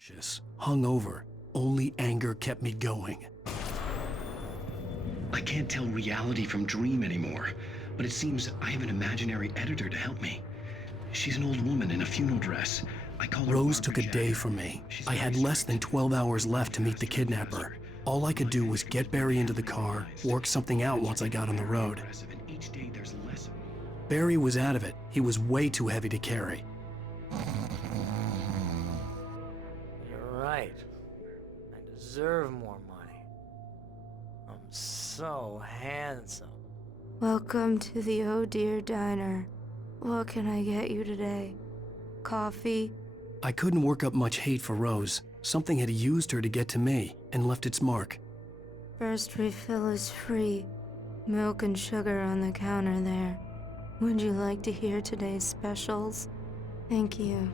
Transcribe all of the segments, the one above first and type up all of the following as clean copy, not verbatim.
Just hungover. Only anger kept me going. I can't tell reality from dream anymore, but it seems I have an imaginary editor to help me. She's an old woman in a funeral dress. I call her Rose took a day from me. I had less than 12 hours left to meet the kidnapper. All I could do was get Barry into the car, work something out once I got on the road. Barry was out of it. He was way too heavy to carry. You're right. I deserve more money. I'm so handsome. Welcome to the Oh Dear Diner. What can I get you today? Coffee? I couldn't work up much hate for Rose. Something had used her to get to me and left its mark. First refill is free. Milk and sugar on the counter there. Would you like to hear today's specials? Thank you.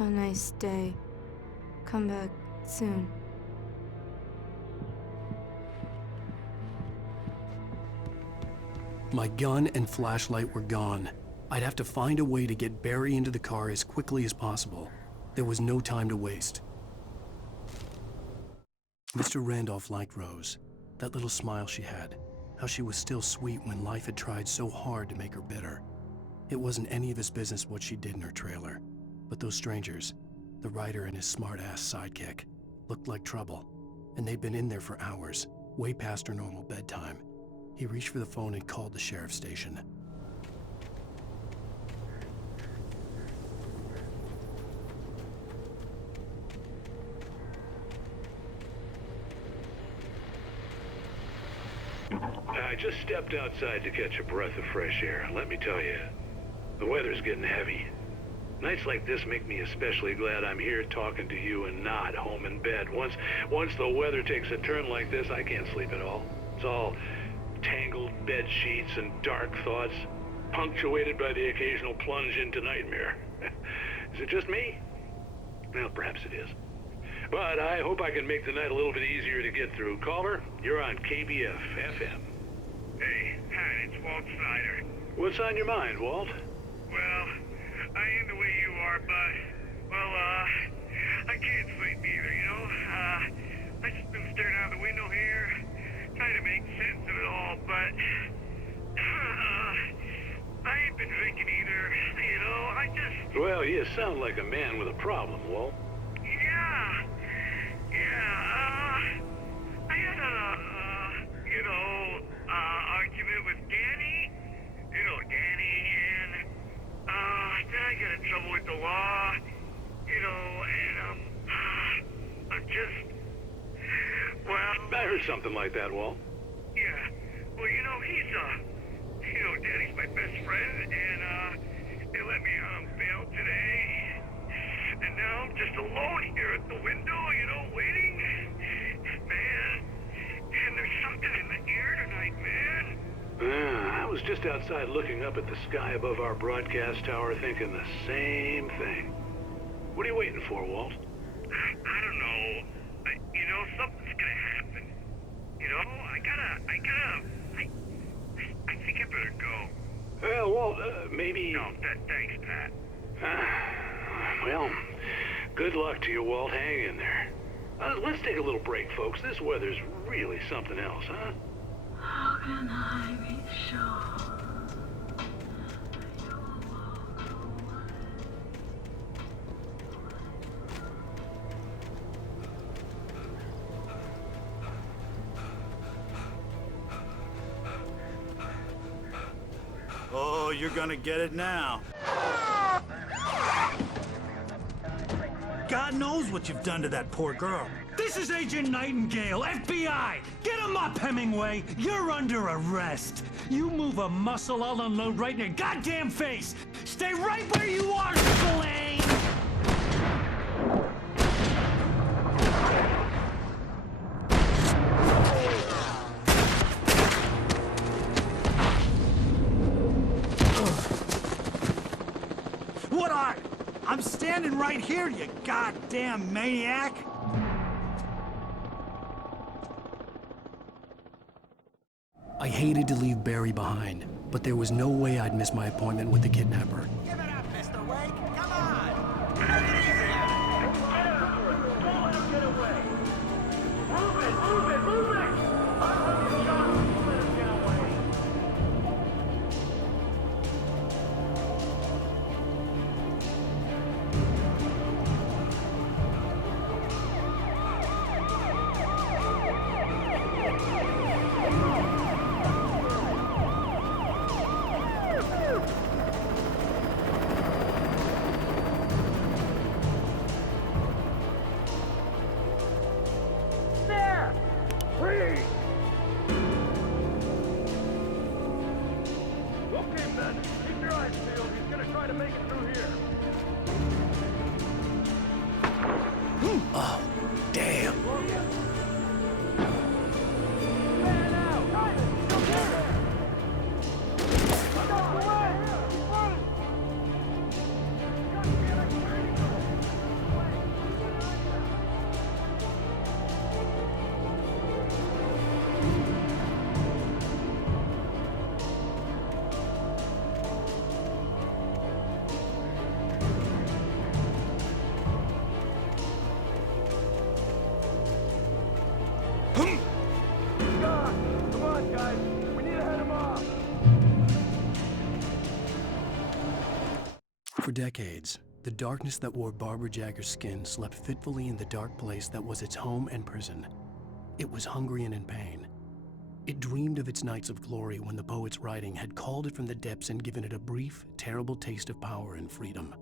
A nice day. Come back soon. My gun and flashlight were gone. I'd have to find a way to get Barry into the car as quickly as possible. There was no time to waste. Mr. Randolph liked Rose. That little smile she had. How she was still sweet when life had tried so hard to make her bitter. It wasn't any of his business what she did in her trailer. But those strangers, the writer and his smart-ass sidekick, looked like trouble. And they'd been in there for hours, way past her normal bedtime. He reached for the phone and called the sheriff's station. I just stepped outside to catch a breath of fresh air. Let me tell you, the weather's getting heavy. Nights like this make me especially glad I'm here talking to you and not home in bed. Once the weather takes a turn like this, I can't sleep at all. It's all tangled bed sheets and dark thoughts, punctuated by the occasional plunge into nightmare. Is it just me? Well, perhaps it is. But I hope I can make the night a little bit easier to get through. Caller, you're on KBF FM. Hey, Pat, it's Walt Snyder. What's on your mind, Walt? Well, I ain't the way you are, but, I can't sleep either, you know? I just been staring out the window here, trying to make sense of it all, but, I ain't been drinking either, you know? Well, you sound like a man with a problem, Walt. I had argument with Danny. You know Danny, and, then I got in trouble with the law, you know, and, I'm just, well... I heard something like that, Walt. Yeah, well, you know, Danny's my best friend, and, they let me out on bail today. And now I'm just alone here at the window, you know, waiting. Man, and there's something in the air tonight, man. I was just outside looking up at the sky above our broadcast tower thinking the same thing. What are you waiting for, Walt? I don't know. You know, something's gonna happen. You know, I think I better go. Well, Walt, maybe... No, thanks, Pat. Well, good luck to you, Walt. Hang in there. Let's take a little break, folks. This weather's really something else, huh? How can I be sure you'll walk away? Oh, you're gonna get it now. God knows what you've done to that poor girl. This is Agent Nightingale, FBI! Get him up, Hemingway! You're under arrest! You move a muscle, I'll unload right in your goddamn face! Stay right where you are, Spillane! What are? I'm standing right here, you goddamn maniac! I hated to leave Barry behind, but there was no way I'd miss my appointment with the kidnapper. Give it up, Mr. Wake! Come on! Take it easy! Oh, damn. Come on, guys. We need to head him off. For decades, the darkness that wore Barbara Jagger's skin slept fitfully in the dark place that was its home and prison. It was hungry and in pain. It dreamed of its nights of glory when the poet's writing had called it from the depths and given it a brief, terrible taste of power and freedom.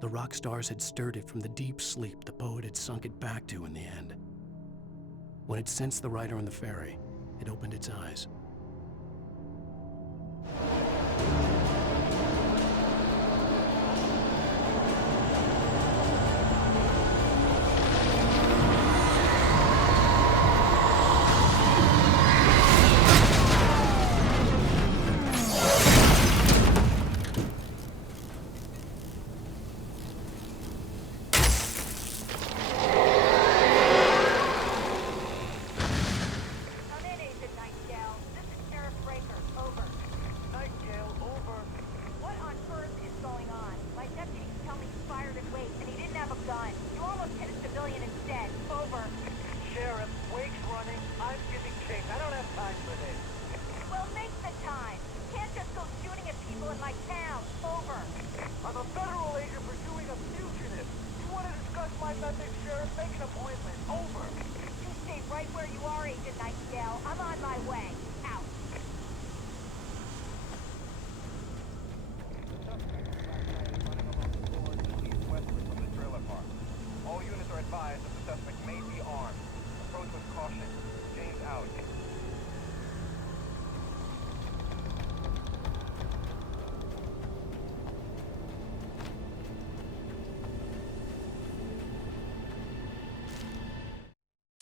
The rock stars had stirred it from the deep sleep the poet had sunk it back to in the end. When it sensed the writer on the ferry, it opened its eyes.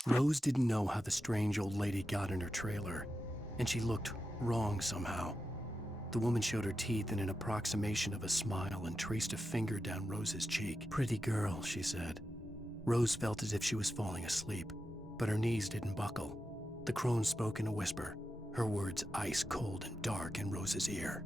Rose didn't know how the strange old lady got in her trailer, and she looked wrong somehow. The woman showed her teeth in an approximation of a smile and traced a finger down Rose's cheek. "Pretty girl," she said. Rose felt as if she was falling asleep, but her knees didn't buckle. The crone spoke in a whisper, her words ice cold and dark in Rose's ear.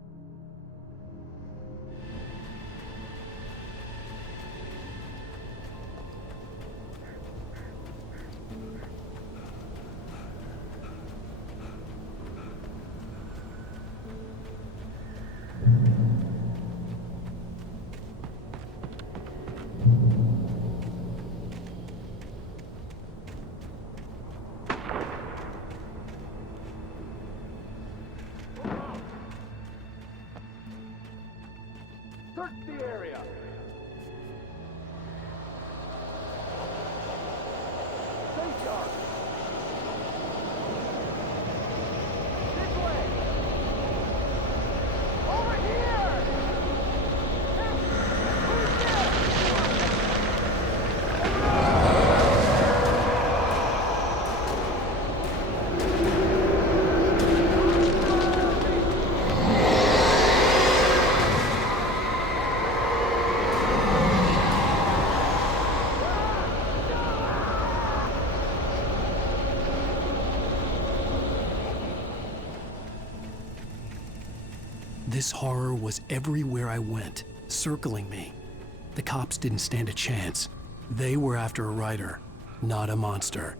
Search the area. Stay sharp. This way. Over here. Who's there? This horror was everywhere I went, circling me. The cops didn't stand a chance. They were after a writer, not a monster.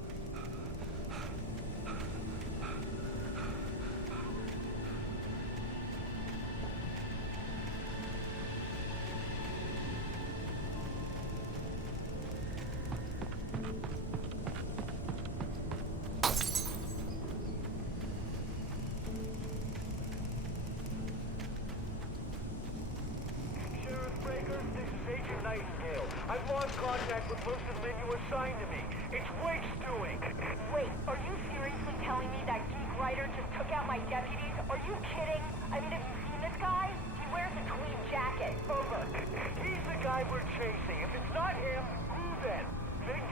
I've lost contact with most of the men you assigned to me. It's Wake's doing. Wait, are you seriously telling me that geek writer just took out my deputies? Are you kidding? I mean, have you seen this guy? He wears a tweed jacket. Over. He's the guy we're chasing. If it's not him, who then? Big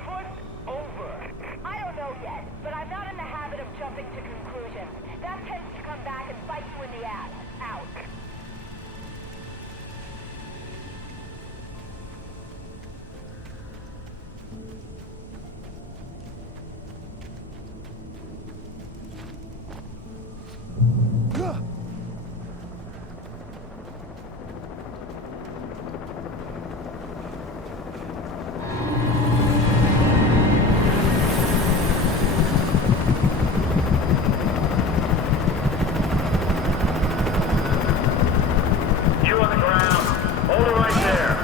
you on the ground. Hold it right there.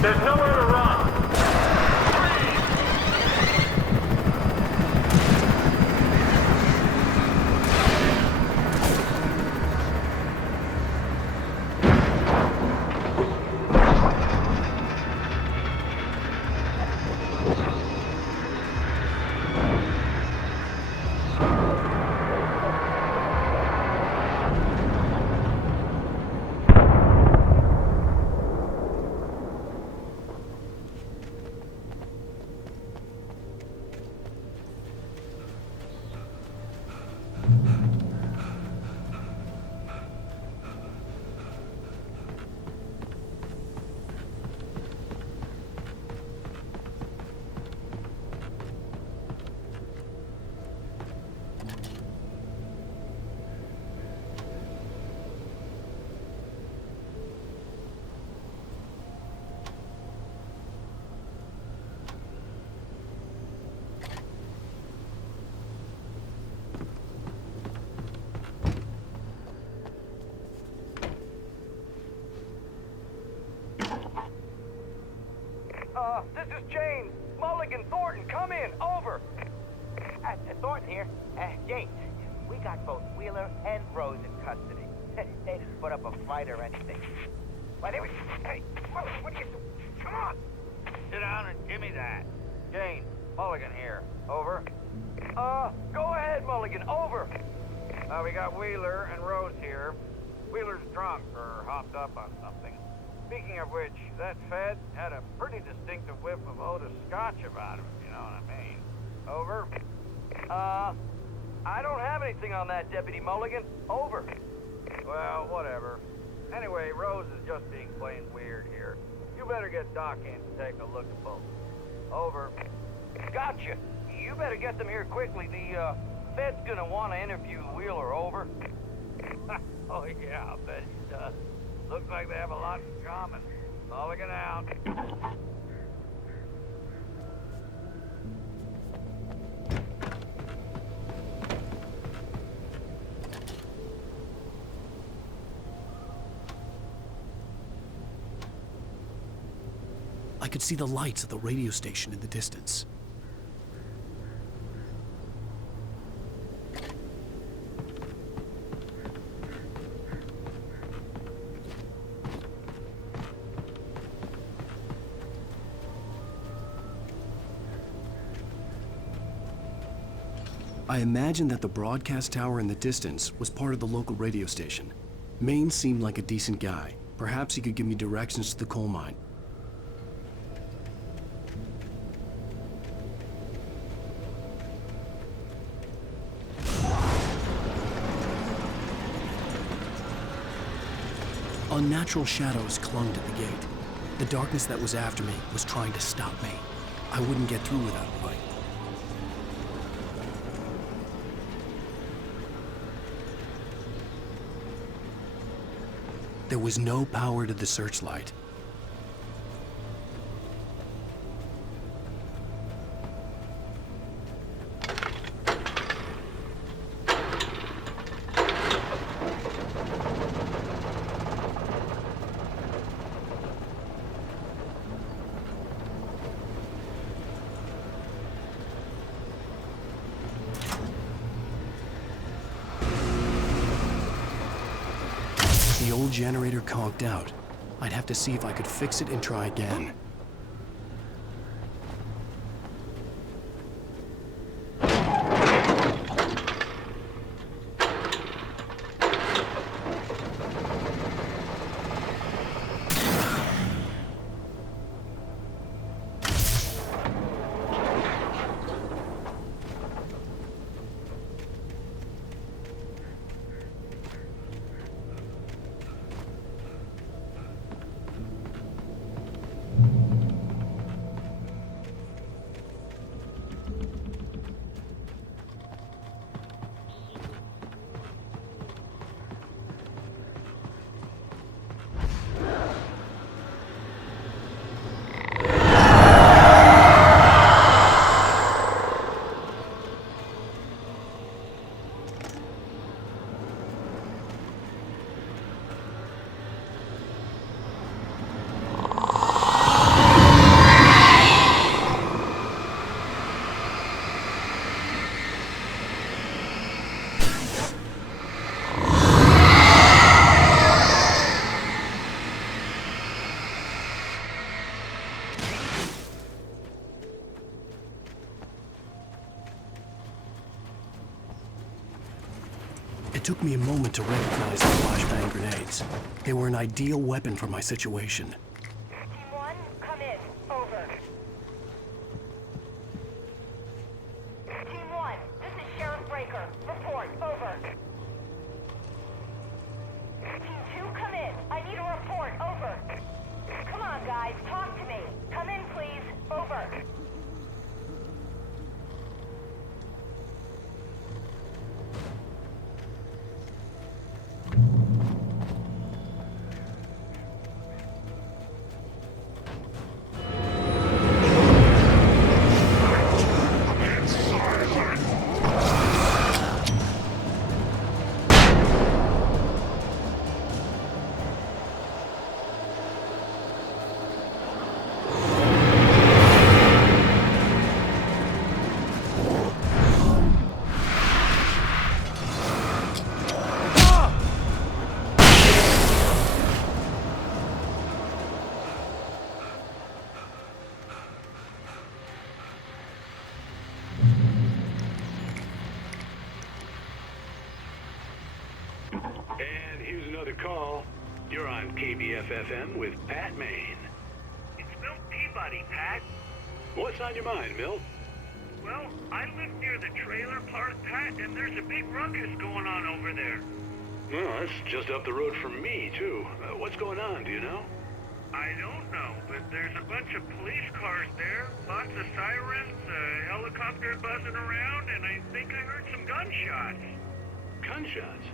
There's nowhere to run. This is James. Mulligan, Thornton, come in. Over. Thornton here. James, we got both Wheeler and Rose in custody. They didn't put up a fight or anything. Why, they were... Hey, what are you... Come on! Sit down and give me that. James, Mulligan here. Over. Go ahead, Mulligan. Over. We got Wheeler and Rose here. Wheeler's drunk or hopped up on something. Speaking of which, that Fed had a pretty distinctive whiff of Otis Scotch about him, if you know what I mean. Over. I don't have anything on that, Deputy Mulligan. Over. Well, whatever. Anyway, Rose is just being plain weird here. You better get Doc in to take a look at both. Over. Gotcha. You better get them here quickly. The, Fed's gonna want to interview Wheeler. Over. Oh, yeah, I'll bet he does. Looks like they have a lot in common. Mulligan out. I could see the lights of the radio station in the distance. I imagined that the broadcast tower in the distance was part of the local radio station. Maine seemed like a decent guy. Perhaps he could give me directions to the coal mine. Unnatural shadows clung to the gate. The darkness that was after me was trying to stop me. I wouldn't get through without a light. There was no power to the searchlight. The old generator conked out. I'd have to see if I could fix it and try again. It took me a moment to recognize the flashbang grenades. They were an ideal weapon for my situation. Team 1, come in. Over. Team 1, this is Sheriff Breaker. Report. Over. Team 2, come in. I need a report. Over. Come on, guys. Talk to me. Come in, please. Over. And here's another call. You're on KBF-FM with Pat Maine. It's Milt Peabody, Pat. What's on your mind, Milt? Well, I live near the trailer park, Pat, and there's a big ruckus going on over there. Well, that's just up the road from me, too. What's going on, do you know? I don't know, but there's a bunch of police cars there, lots of sirens, a helicopter buzzing around, and I think I heard some gunshots. Gunshots?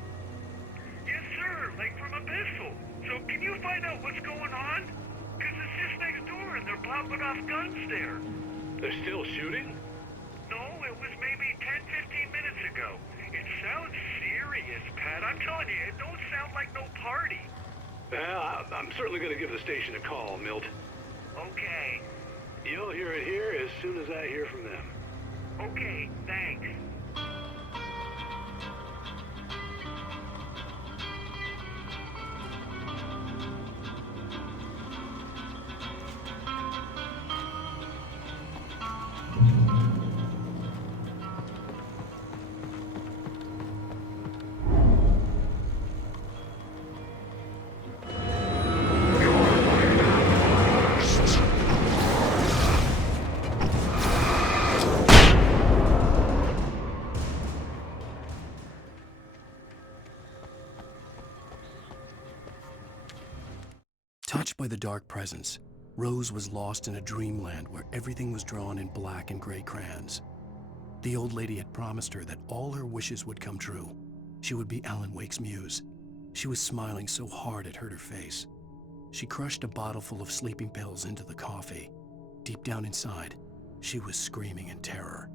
Yes, sir, like from a pistol. So can you find out what's going on? Because it's just next door and they're popping off guns there. They're still shooting? No, it was maybe 10-15 minutes ago. It sounds serious, Pat. I'm telling you, it don't sound like no party. I'm certainly going to give the station a call, Milt. Okay. You'll hear it here as soon as I hear from them. Okay, thanks. Touched by the dark presence, Rose was lost in a dreamland where everything was drawn in black and gray crayons. The old lady had promised her that all her wishes would come true. She would be Alan Wake's muse. She was smiling so hard it hurt her face. She crushed a bottle full of sleeping pills into the coffee. Deep down inside, she was screaming in terror.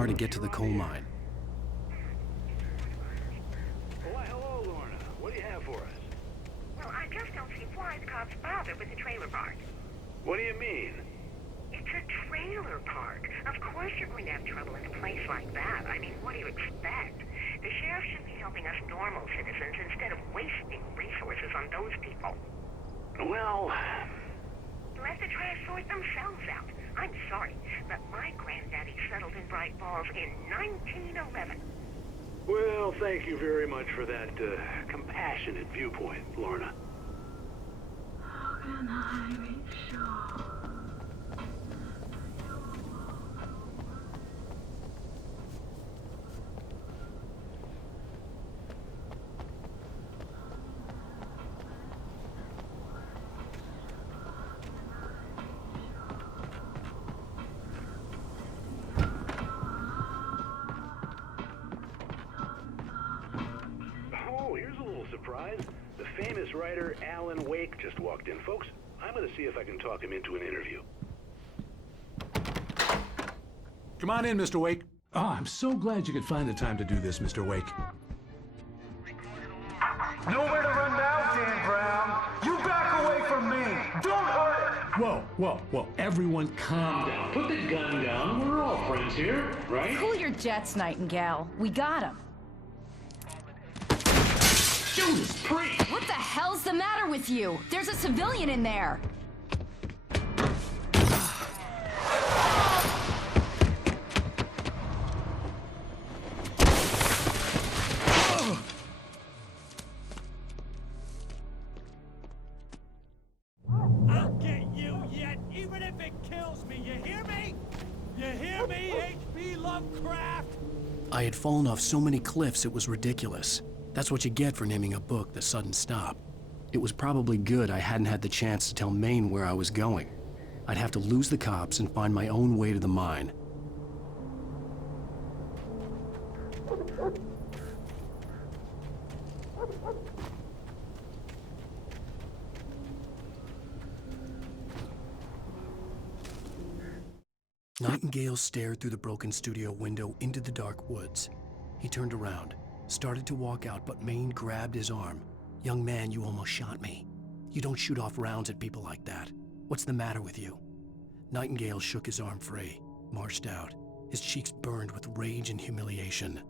To get to the coal mine. Why, hello, Lorna. What do you have for us? Well, I just don't see why the cops bother with the trailer park. What do you mean? It's a trailer park. Of course you're going to have trouble in a place like that. I mean, what do you expect? The sheriff should be helping us normal citizens instead of wasting resources on those people. Well... Let the trash sort themselves out. I'm sorry, but my granddaddy settled in Bright Falls in 1911. Well, thank you very much for that compassionate viewpoint, Lorna. How can I be sure? The famous writer Alan Wake just walked in. Folks, I'm going to see if I can talk him into an interview. Come on in, Mr. Wake. Oh, I'm so glad you could find the time to do this, Mr. Wake. Nowhere to run now, Dan Brown. You back away from me. Don't hurt it. Whoa. Everyone calm down. Put the gun down. We're all friends here, right? Cool your jets, Nightingale. We got him. Judas Priest! What the hell's the matter with you? There's a civilian in there. I'll get you yet, even if it kills me. You hear me? You hear me, H.P. Lovecraft? I had fallen off so many cliffs it was ridiculous. That's what you get for naming a book The Sudden Stop. It was probably good I hadn't had the chance to tell Maine where I was going. I'd have to lose the cops and find my own way to the mine. Nightingale stared through the broken studio window into the dark woods. He turned around, started to walk out, but Maine grabbed his arm. "Young man, you almost shot me. You don't shoot off rounds at people like that. What's the matter with you?" Nightingale shook his arm free, marched out. His cheeks burned with rage and humiliation.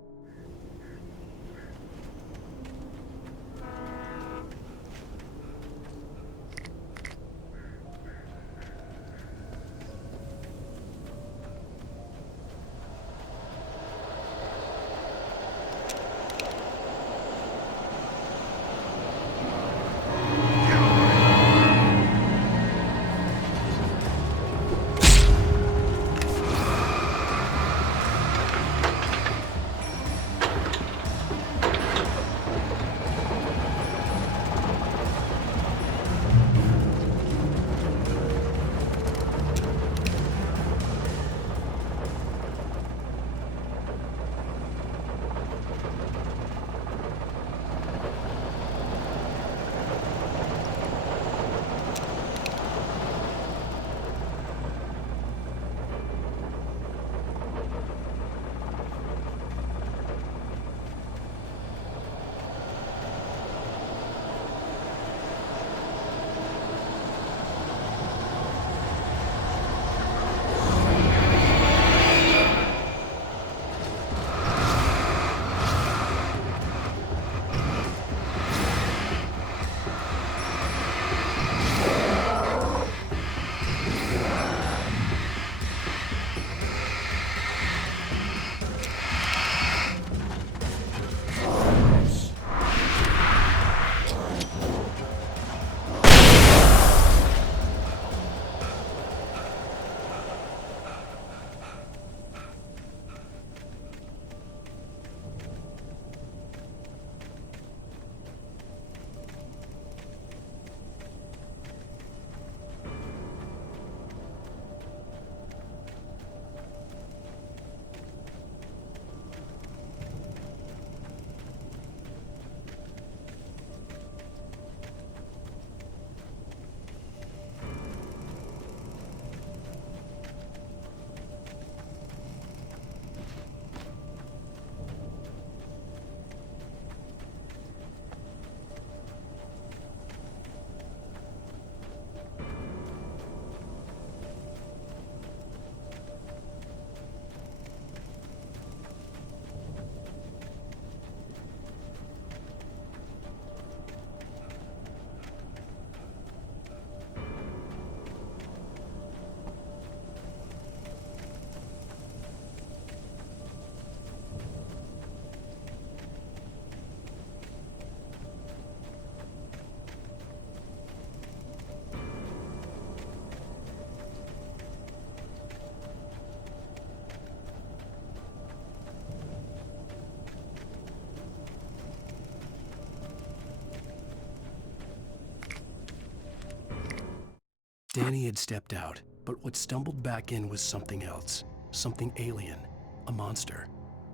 Danny had stepped out, but what stumbled back in was something else. Something alien. A monster.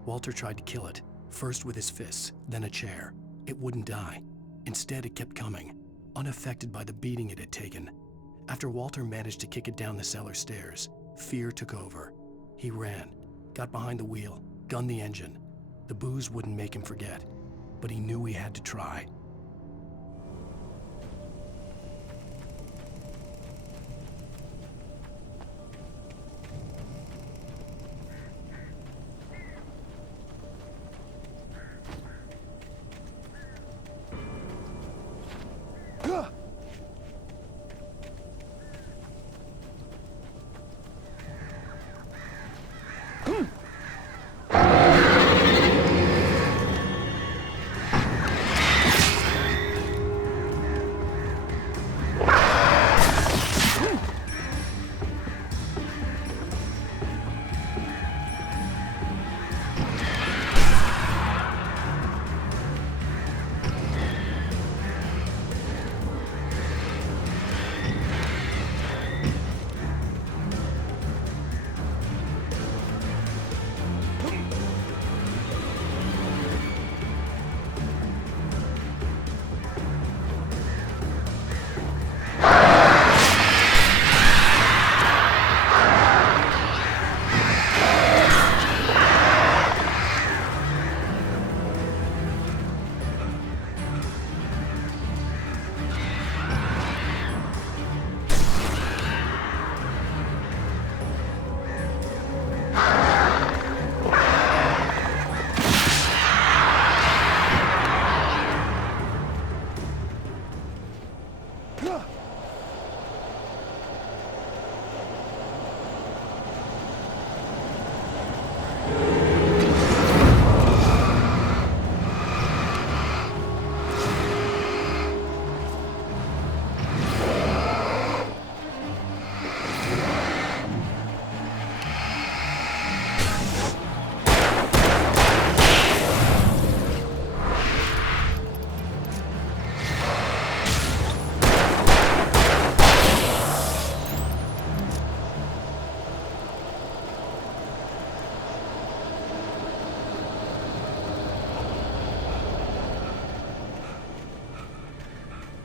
Walter tried to kill it, first with his fists, then a chair. It wouldn't die. Instead, it kept coming, unaffected by the beating it had taken. After Walter managed to kick it down the cellar stairs, fear took over. He ran, got behind the wheel, gunned the engine. The booze wouldn't make him forget, but he knew he had to try.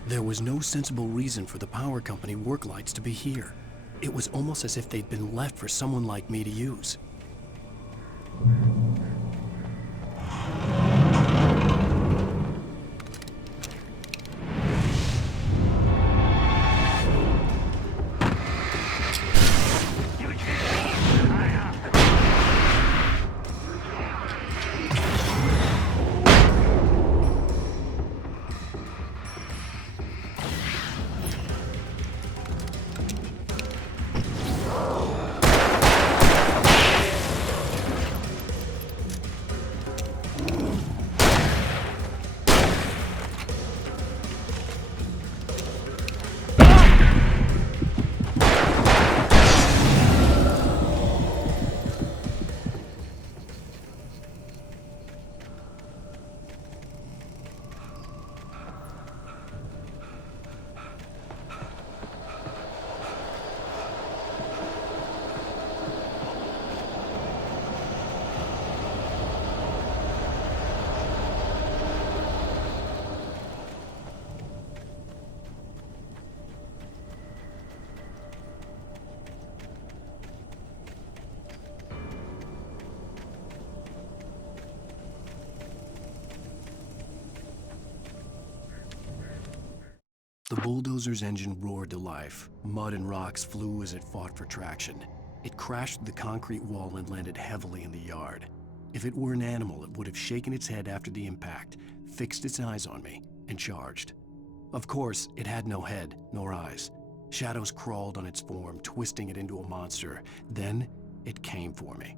There was no sensible reason for the power company work lights to be here. It was almost as if they'd been left for someone like me to use. The bulldozer's engine roared to life. Mud and rocks flew as it fought for traction. It crashed through the concrete wall and landed heavily in the yard. If it were an animal, it would have shaken its head after the impact, fixed its eyes on me, and charged. Of course, it had no head, nor eyes. Shadows crawled on its form, twisting it into a monster. Then, it came for me.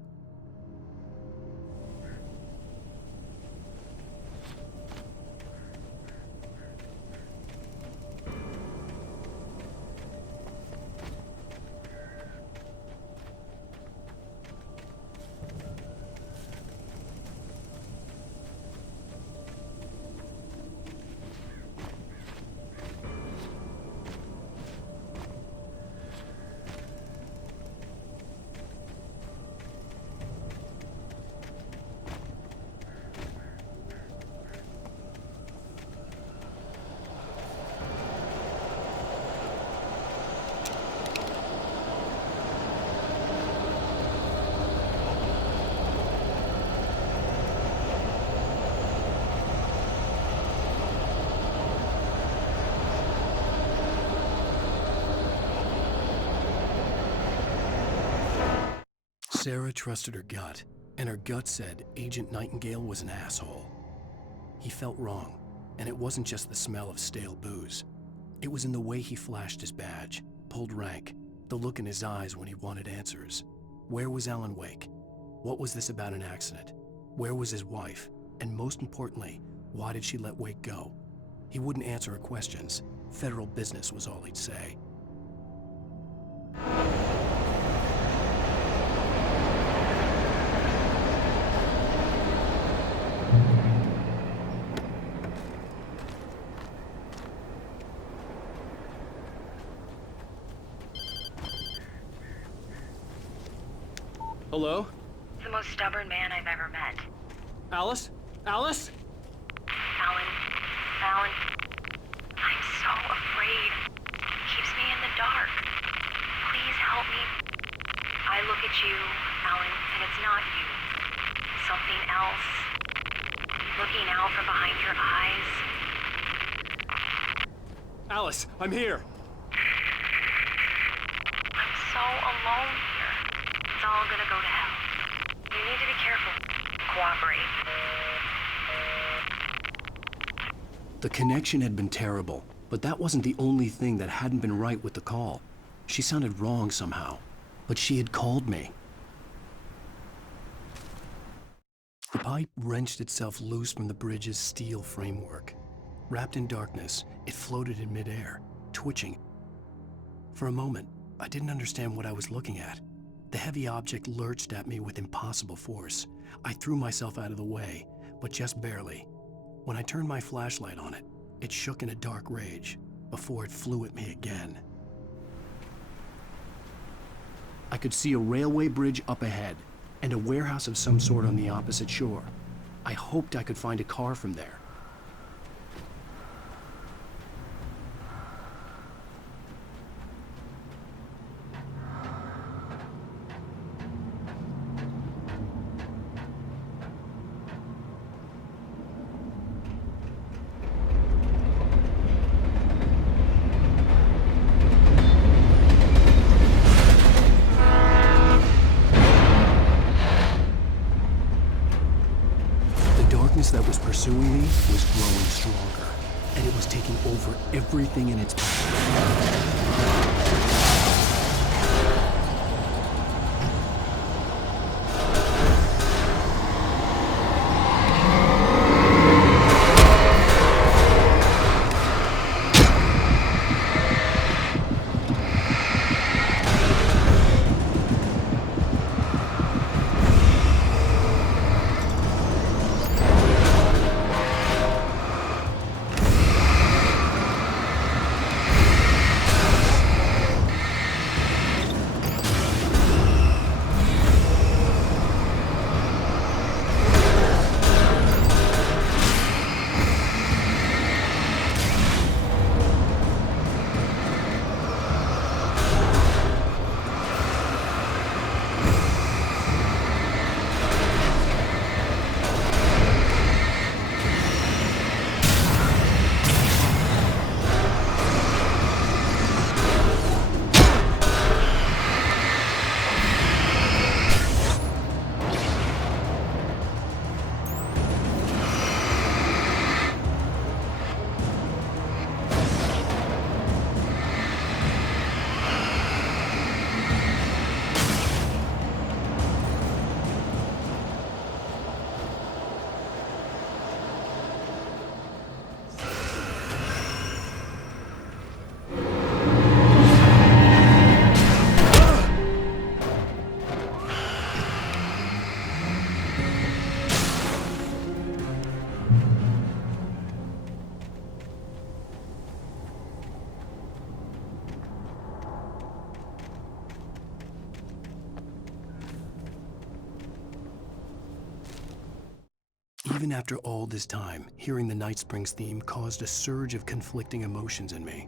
Sarah trusted her gut, and her gut said Agent Nightingale was an asshole. He felt wrong, and it wasn't just the smell of stale booze. It was in the way he flashed his badge, pulled rank, the look in his eyes when he wanted answers. Where was Alan Wake? What was this about an accident? Where was his wife? And most importantly, why did she let Wake go? He wouldn't answer her questions. Federal business was all he'd say. Hello? The most stubborn man I've ever met. Alice? Alice? Alan, I'm so afraid. He keeps me in the dark. Please help me. I look at you, Alan, and it's not you. Something else. Looking out from behind your eyes. Alice, I'm here. I'm so alone here. It's all gonna go to hell. You need to be careful. Cooperate. The connection had been terrible, but that wasn't the only thing that hadn't been right with the call. She sounded wrong somehow, but she had called me. The pipe wrenched itself loose from the bridge's steel framework. Wrapped in darkness, it floated in midair, twitching. For a moment, I didn't understand what I was looking at. The heavy object lurched at me with impossible force. I threw myself out of the way, but just barely. When I turned my flashlight on it, it shook in a dark rage before it flew at me again. I could see a railway bridge up ahead and a warehouse of some sort on the opposite shore. I hoped I could find a car from there. That was pursuing me was growing stronger, and it was taking over everything in its path. Even after all this time, hearing the Night Springs theme caused a surge of conflicting emotions in me.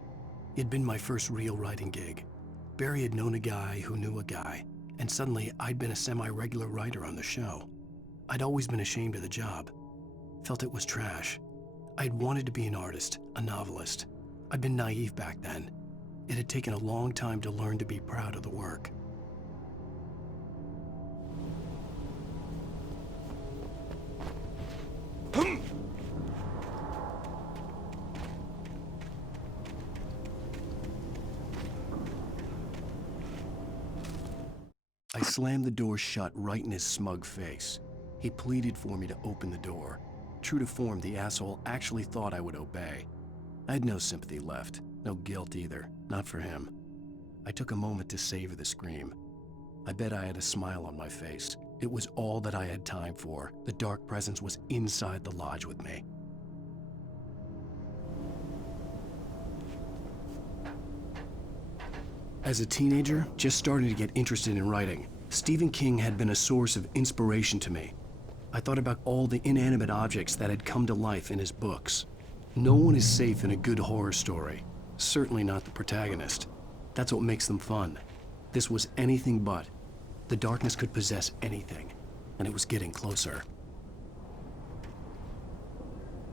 It'd been my first real writing gig. Barry had known a guy who knew a guy, and suddenly I'd been a semi-regular writer on the show. I'd always been ashamed of the job. Felt it was trash. I'd wanted to be an artist, a novelist. I'd been naive back then. It had taken a long time to learn to be proud of the work. slammed the door shut right in his smug face. He pleaded for me to open the door. True to form, the asshole actually thought I would obey. I had no sympathy left, no guilt either, not for him. I took a moment to savor the scream. I bet I had a smile on my face. It was all that I had time for. The dark presence was inside the lodge with me. As a teenager, just starting to get interested in writing, Stephen King had been a source of inspiration to me. I thought about all the inanimate objects that had come to life in his books. No one is safe in a good horror story, certainly not the protagonist. That's what makes them fun. This was anything but. The darkness could possess anything, and it was getting closer.